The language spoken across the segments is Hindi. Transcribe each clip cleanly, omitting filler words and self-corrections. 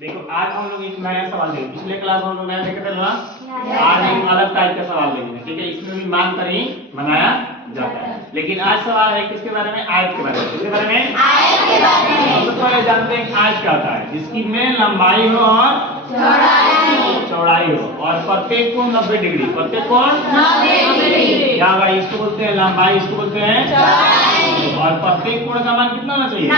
देखो आज हम लोग एक नया सवाल देंगे। पिछले क्लास में हम लोग नया देखे थे ना, आज एक अलग टाइप का सवाल देंगे। ठीक है, इसमें भी मान पर ही बनाया जाता है। लेकिन आज सवाल है किसके बारे में? आयत के बारे में। किसके बारे में? आयत के बारे में। सबसे पहले जानते हैं आयत क्या होता है। जिसकी में लंबाई हो और चौड़ाई हो और प्रत्येक कोण 90 डिग्री। प्रत्येक कोण 90 डिग्री। क्या भाई, इसको बोलते हैं लंबाई, इसको बोलते हैं चौड़ाई। और प्रत्येक कोण का मान कितना होना चाहिए?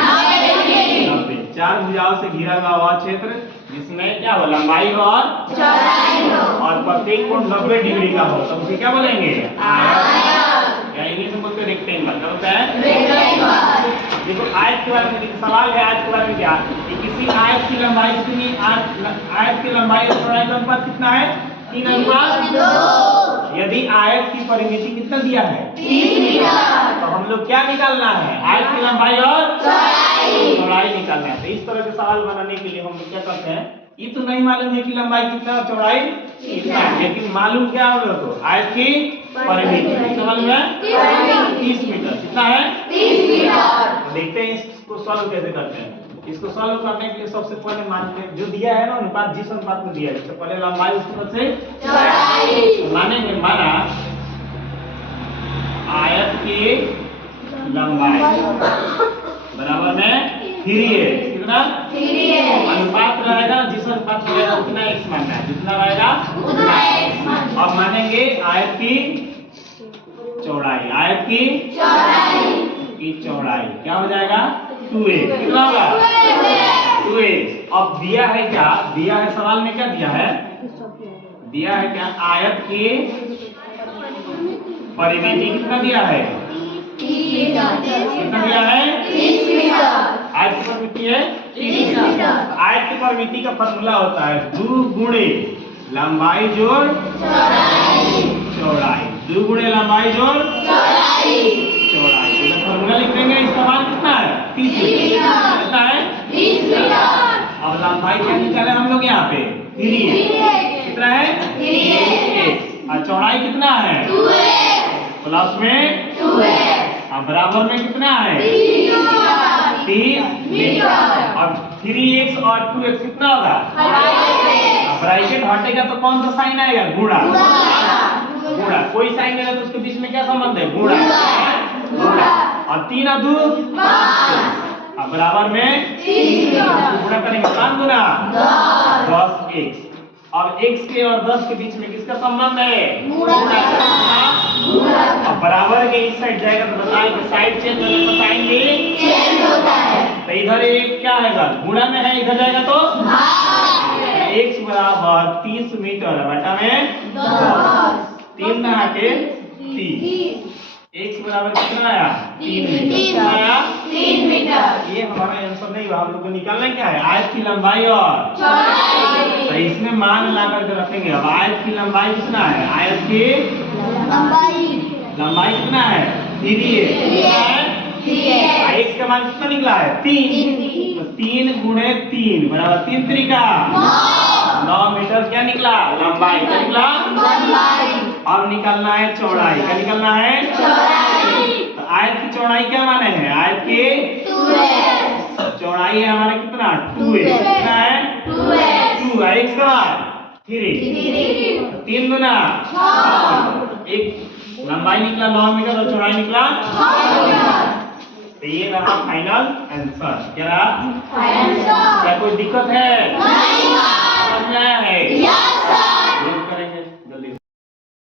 90। चार भुजाओं से घिरा हुआ वह क्षेत्र जिसमें क्या हो? लंबाई हो और चौड़ाई हो और प्रत्येक कोण 90 डिग्री का हो, तो उसे क्या बोलेंगे? आयत। या इंग्लिश में बोलते हैं रेक्टेंगल। क्या होता है? रेक्टेंगल। देखो आयत के बारे में सवाल है। आयत के बारे में क्या? किसी आयत की लंबाई कितनी? आयत की लंबाई और चौड़ाई का अनुपात कितना है? 3:2। यदि आयत की परिमिति कितना दिया है? 30 मीटर। तो हम लोग क्या निकालना है? आयत की लंबाई और चौड़ाई निकालना है। तो इस तरह के सवाल बनाने के लिए हम लोग क्या करते हैं, ये तो नहीं मालूम है कि लंबाई कितना और चौड़ाई कितना है, लेकिन मालूम क्या हो लोग को? आयत की परिमिति कितना मालूम है? 30 मीटर। कितना है? 30 मीटर। देखते हैं इसको सॉल्व कैसे करते हैं। इसको सॉल्व करने के लिए सबसे पहले मानते हैं जो दिया है ना अनुपात, जिस अनुपात में दिया है, सबसे पहले लंबाई उसके बाद से चौड़ाई मानेंगे। माना आयत की लंबाई बराबर में 3a। कितना? 3a। अनुपात रहेगा जिस अनुपात में रहेगा उतना x मानना है, जितना रहेगा उतना x मानना है। अब मानेंगे आयत की चौड़ाई। आयत की चौड़ाई क्या हो जाएगा? 2a। कितना होगा? 2a। अब दिया है क्या? दिया है सवाल में क्या दिया है? दिया है क्या? आयत की परिमिति कितना दिया है? 30 मीटर। कितना दिया है? 30 मीटर। आयत की परिमिति है 30 मीटर। आयत की परिमिति का फॉर्मूला होता है 2 गुणे लंबाई जोड़ चौड़ाई। 2 गुणे लंबाई जोड़ चौड़ाई। इसका फॉर्मूला लिख देंगे। इसका मान कितना है? 30 मीटर। कितना है? 30 मीटर। अब लंबाई क्या निकाले हम लोग यहाँ पे? 3 कितना है? 3 और चौड़ाई कितना है? 2x प्लस में 2x। अब बराबर में कितना है? 30 मीटर। अब 3x और 2x कितना होगा? अब ब्रैकेट हटेगा तो कौन सा साइन आएगा? गुणा। गुणा। कोई साइन नहीं है तो उसके बीच में क्या संबंध है? गुणा। और 3 और 2 अब बराबर में 30 गुणा करेंगे। 5 गुना 10x। अब x के और 10 के बीच में किसका संबंध है? गुणा। अब बराबर के इस साइड जाएगा तो बताएं कि साइड चेंज होने पर साइन भी चेंज होता है। तो इधर एक क्या आएगा? गुणा में है, इधर जाएगा तो भाग। x बराबर 30 मीटर बटा में 10। 3 ना के 30। x बराबर कितना आया? 3 मीटर। आया 3 मीटर। ये हमारा आंसर नहीं हुआ। हम लोग को निकालना क्या है? आयत की लंबाई और चौड़ाई। तो इसमें मान ला करके रखेंगे। अब आयत की लंबाई कितना है? आयत की लंबाई कितना है? 3a। कितना है? 3a। x का मान कितना निकला है? 3। तो 3 गुणे 3 बराबर 3 त्रिका 9 मीटर। क्या निकला? लंबाई। क्या निकला? लंबाई। अब निकालना है चौड़ाई। क्या निकालना है? चौड़ाई। तो आयत की चौड़ाई क्या माने हैं? आयत की 2x। चौड़ाई है हमारा कितना? 2a। कितना है? 2 x का 3। 3 गुना 6। एक लंबाई निकला 9 मीटर और चौड़ाई निकला 6 मीटर। तो ये रहा फाइनल आंसर। क्या रहा? Final answer. क्या कोई दिक्कत है?